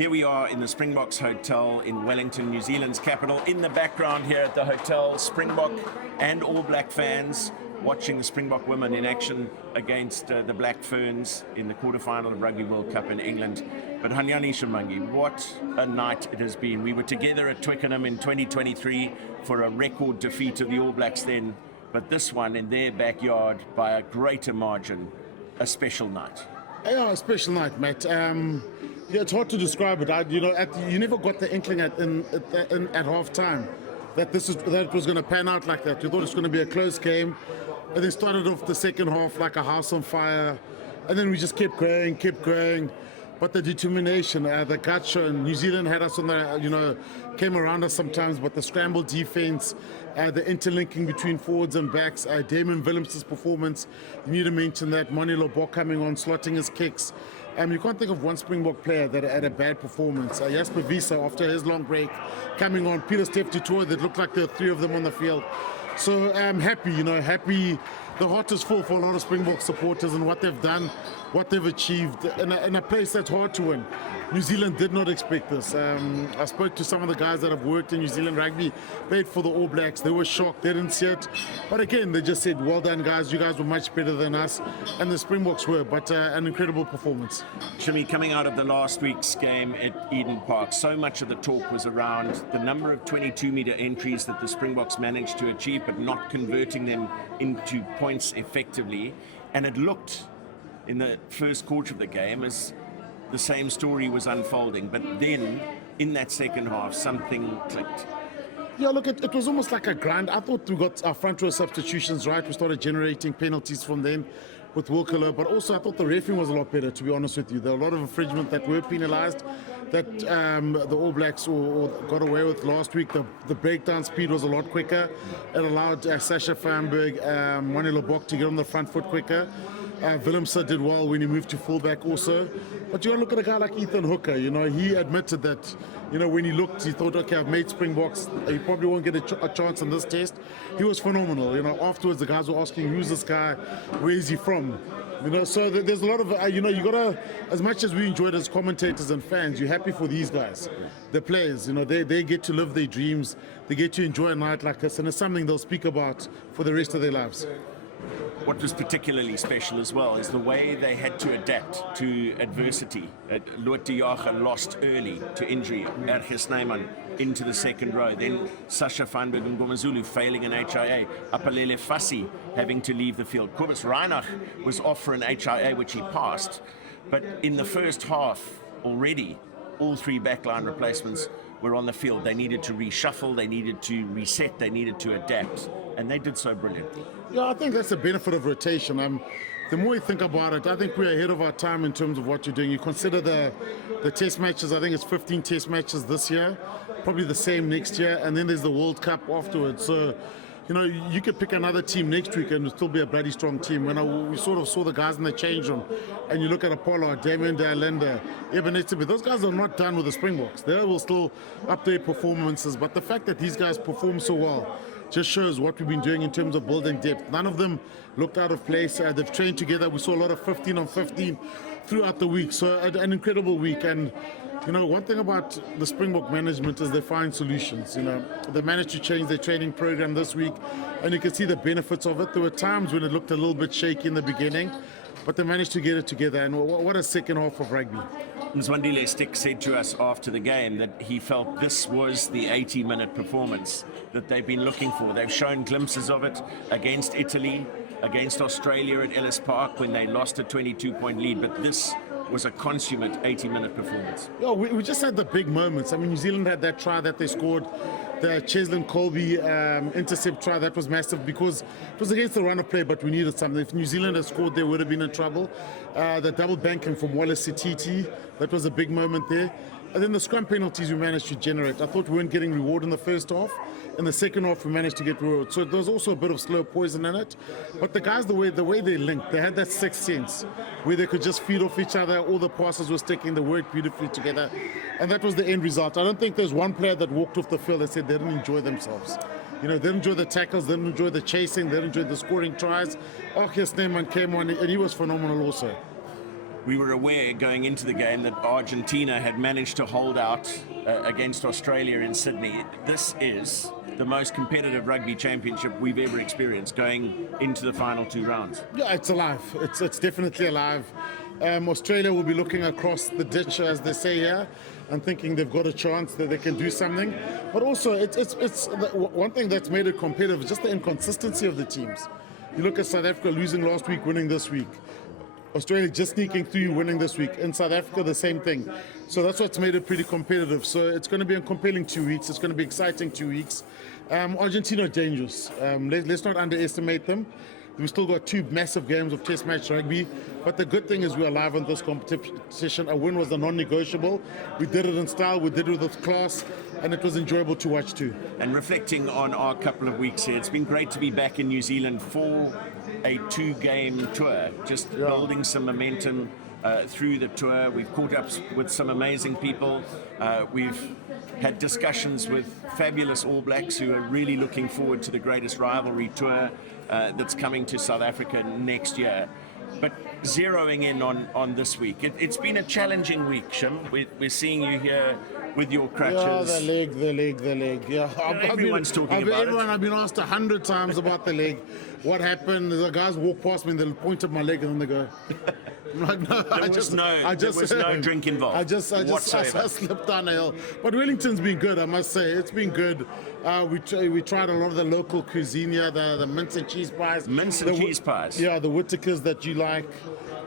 Here we are in the Springboks Hotel in Wellington, New Zealand's capital. In the background here at the hotel, Springbok and All Black fans watching the Springbok women in action against the Black Ferns in the quarterfinal of Rugby World Cup in England. But Hanyani, Shimange, what a night it has been. We were together at Twickenham in 2023 for a record defeat of the All Blacks then, but this one in their backyard by a greater margin, a special night. Yeah, a special night, mate. Yeah, it's hard to describe it. You never got the inkling at half time that it was going to pan out like that. You thought it was going to be a close game, and then started off the second half like a house on fire, and then we just kept going. But the determination, the gut show, and New Zealand had us on the, came around us sometimes, but the scramble defense, the interlinking between forwards and backs, Damon Willems's performance, you need to mention that, Mani Lobok coming on, slotting his kicks. You can't think of one Springbok player that had a bad performance. Jasper Wiese, after his long break, coming on, Peter Steph Tutoy, that looked like there were three of them on the field. So I'm happy, happy. The heart is full for a lot of Springbok supporters and what they've done, what they've achieved in a place that's hard to win. New Zealand did not expect this. I spoke to some of the guys that have worked in New Zealand rugby, played for the All Blacks. They were shocked, they didn't see it. But again, they just said, well done guys, you guys were much better than us. And the Springboks were, but an incredible performance. Shimmi, coming out of the last week's game at Eden Park, so much of the talk was around the number of 22-metre entries that the Springboks managed to achieve, but not converting them into points effectively. And it looked in the first quarter of the game as the same story was unfolding, but then in that second half something clicked. Yeah, look, it was almost like a grind. I thought we got our front row substitutions right. We started generating penalties from then with Wilkela, but also I thought the refereeing was a lot better, to be honest with you. There were a lot of infringement that were penalised that the All Blacks got away with last week. The breakdown speed was a lot quicker. It allowed Sasha Feinberg, Mani Lobok to get on the front foot quicker. Willemse did well when he moved to fullback also. But you got to look at a guy like Ethan Hooker. He admitted that, when he looked, he thought, okay, I've made Springboks. He probably won't get a chance in this test. He was phenomenal. Afterwards, the guys were asking, who's this guy? Where is he from? So there's a lot of, you got to, as much as we enjoy it as commentators and fans, you're happy for these guys, the players. They get to live their dreams. They get to enjoy a night like this, and it's something they'll speak about for the rest of their lives. What was particularly special as well is the way they had to adapt to adversity. Loet de Jager lost early to injury, Erge Snyman into the second row, then Sasha Feinberg and Ngomazulu failing an HIA, Apalele Fassi having to leave the field. Kobus Reinach was off for an HIA which he passed, but in the first half already all three backline replacements were on the field. They needed to reshuffle, they needed to reset, they needed to adapt, and they did so brilliantly. Yeah, I think that's the benefit of rotation. The more you think about it, I think we're ahead of our time in terms of what you're doing. You consider the test matches, I think it's 15 test matches this year, probably the same next year, and then there's the World Cup afterwards. So, you could pick another team next week and it'll still be a bloody strong team. When we sort of saw the guys in the change room, and you look at Apollo, Damien de Allende, Ebenezer, those guys are not done with the Springboks. They will still up their performances, but the fact that these guys perform so well just shows what we've been doing in terms of building depth. None of them looked out of place. They've trained together. We saw a lot of 15 on 15 throughout the week. So an incredible week. And one thing about the Springbok management is they find solutions. They managed to change their training program this week, and you can see the benefits of it. There were times when it looked a little bit shaky in the beginning, but they managed to get it together. And what a second half of rugby. Nzwandile Stick said to us after the game that he felt this was the 80-minute performance that they've been looking for. They've shown glimpses of it against Italy, against Australia at Ellis Park when they lost a 22-point lead, but this was a consummate 80-minute performance. Yeah, we just had the big moments. New Zealand had that try that they scored, the Cheslin Colby intercept try, that was massive because it was against the run of play, but we needed something. If New Zealand had scored, they would have been in trouble. The double banking from Wallace Sititi, that was a big moment there. And then the scrum penalties we managed to generate. I thought we weren't getting reward in the first half. In the second half, we managed to get reward. So there was also a bit of slow poison in it. But the guys, the way they linked, they had that sixth sense where they could just feed off each other. All the passes were sticking. They worked beautifully together. And that was the end result. I don't think there's one player that walked off the field and said they didn't enjoy themselves. They didn't enjoy the tackles, they didn't enjoy the chasing, they didn't enjoy the scoring tries. Arge Snyman came on, and he was phenomenal also. we were aware going into the game that Argentina had managed to hold out against Australia in Sydney. This is the most competitive rugby championship we've ever experienced going into the final 2 rounds. Yeah, it's alive. It's definitely alive. Australia will be looking across the ditch, as they say here, and thinking they've got a chance that they can do something. But also, it's one thing that's made it competitive is just the inconsistency of the teams. You look at South Africa losing last week, winning this week. Australia just sneaking through, winning this week. In South Africa, the same thing. So that's what's made it pretty competitive. So it's going to be a compelling 2 weeks. It's going to be exciting 2 weeks. Argentina are dangerous. Let's not underestimate them. We've still got 2 massive games of Test match rugby, but the good thing is we're alive in this competition. A win was a non-negotiable. We did it in style, we did it with class, and it was enjoyable to watch too. And reflecting on our couple of weeks here, it's been great to be back in New Zealand for a 2-game tour, just building some momentum through the tour. We've caught up with some amazing people. We've had discussions with fabulous All Blacks who are really looking forward to the greatest rivalry tour that's coming to South Africa next year. But zeroing in on this week, it's been a challenging week, Shim. We're seeing you here with your crutches. Yeah, the leg. Yeah, everyone's talking about it. I've been asked 100 times about the leg. What happened? The guys walk past me and they'll point at my leg and then they go. I'm like, no, there was no drink involved. I slipped down a hill. But Wellington's been good, I must say. It's been good. We tried a lot of the local cuisine here, the mince and cheese pies. Cheese pies. Yeah, the Whittakers that you like.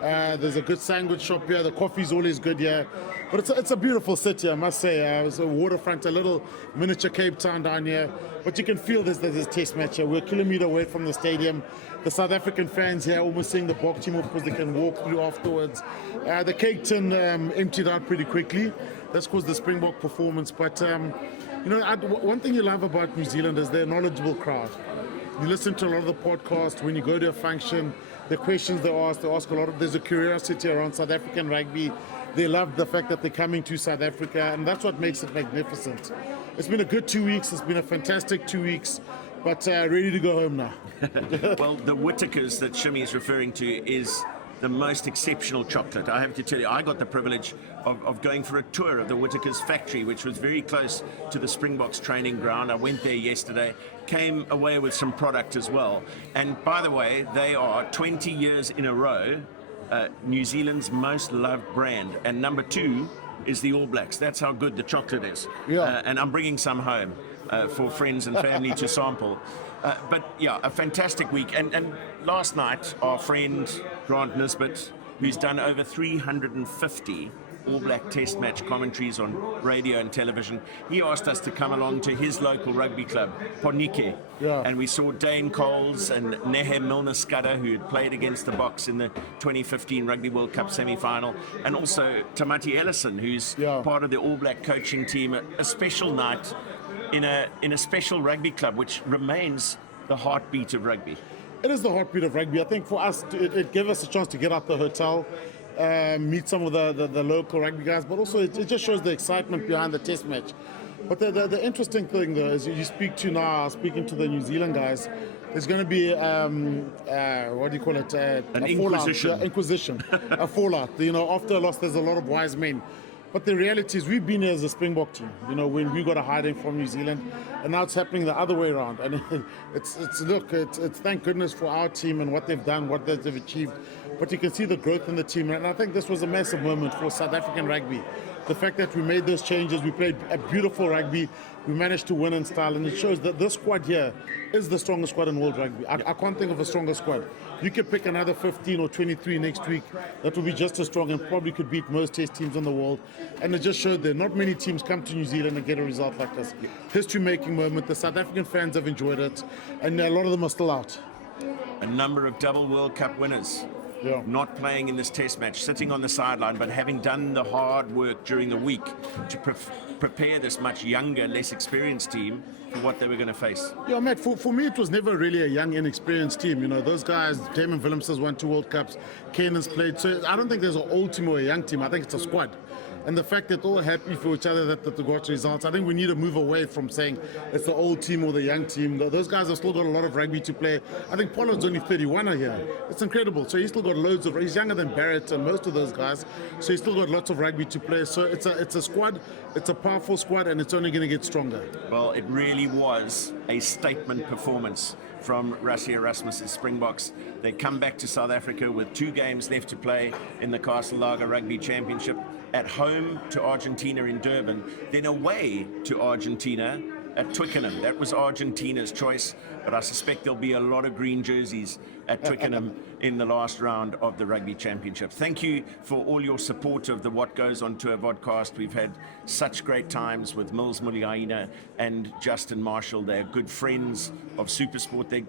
There's a good sandwich shop here. The coffee's always good here. But it's a beautiful city, I must say. It's a waterfront, a little miniature Cape Town down here. But you can feel there's this Test match here. We're a kilometre away from the stadium. The South African fans here almost seeing the Bok team off because they can walk through afterwards. The cake tin emptied out pretty quickly. That's caused the Springbok performance. But, one thing you love about New Zealand is they're a knowledgeable crowd. You listen to a lot of the podcasts. When you go to a function, the questions they ask a lot of, there's a curiosity around South African rugby. They love the fact that they're coming to South Africa, and that's what makes it magnificent. It's been a good 2 weeks. It's been a fantastic 2 weeks, but ready to go home now. Well, the Whittakers that Shimmi is referring to is the most exceptional chocolate. I have to tell you, I got the privilege of going for a tour of the Whittakers factory, which was very close to the Springboks training ground. I went there yesterday, came away with some product as well. And by the way, they are 20 years in a row New Zealand's most loved brand, and number 2 is the All Blacks. That's how good the chocolate is. Yeah. And I'm bringing some home for friends and family to sample. But yeah, a fantastic week. And last night, our friend Grant Nisbet, who's done over 350 All Black Test match commentaries on radio and television, he asked us to come along to his local rugby club, Ponike. Yeah. And we saw Dane Coles and Nehe Milner-Skudder, who had played against the Boks in the 2015 Rugby World Cup semi-final, and also Tamati Ellison, who's part of the All Black coaching team. A special night in a special rugby club, which remains the heartbeat of rugby. It is the heartbeat of rugby. I think for us, it gave us a chance to get out the hotel, meet some of the local rugby guys, but also it just shows the excitement behind the Test match. But the interesting thing, though, is you speak to now, speaking to the New Zealand guys, there's going to be, what do you call it? An inquisition. Inquisition, a fallout. After a loss, there's a lot of wise men. But the reality is we've been here as a Springbok team, when we got a hiding from New Zealand, and now it's happening the other way around. And it's thank goodness for our team and what they've done, what they've achieved. But you can see the growth in the team, and I think this was a massive moment for South African rugby. The fact that we made those changes, we played a beautiful rugby, we managed to win in style, and it shows that this squad here is the strongest squad in world rugby. I can't think of a stronger squad. You could pick another 15 or 23 next week that will be just as strong and probably could beat most Test teams in the world. And it just showed that not many teams come to New Zealand and get a result like this. History-making moment. The South African fans have enjoyed it, and a lot of them are still out. A number of double World Cup winners. Not playing in this Test match, sitting on the sideline, but having done the hard work during the week to prepare this much younger, less experienced team for what they were going to face. Yeah, Matt, for me it was never really a young, inexperienced team. Those guys, Damon Willemse has won 2 World Cups, Kenan's played, so I don't think there's an old team or a young team. I think it's a squad. and the fact that they're all happy for each other that they got results. I think we need to move away from saying it's the old team or the young team. Those guys have still got a lot of rugby to play. I think Pollard's only 31 here. It's incredible. So he's still got loads of. He's younger than Barrett and most of those guys. So he's still got lots of rugby to play. So it's a squad. It's a powerful squad, and it's only going to get stronger. Well, it really was a statement performance from Rassie Erasmus' Springboks. They come back to South Africa with 2 games left to play in the Castle Lager Rugby Championship, at home to Argentina in Durban, then away to Argentina at Twickenham. That was Argentina's choice, but I suspect there'll be a lot of green jerseys at Twickenham in the last round of the Rugby Championship. Thank you for all your support of the What Goes on Tour podcast. We've had such great times with Mills Muliaina and Justin Marshall. They're good friends of SuperSport. They're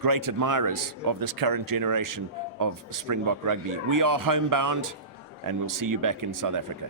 great admirers of this current generation of Springbok rugby. We are homebound, and we'll see you back in South Africa.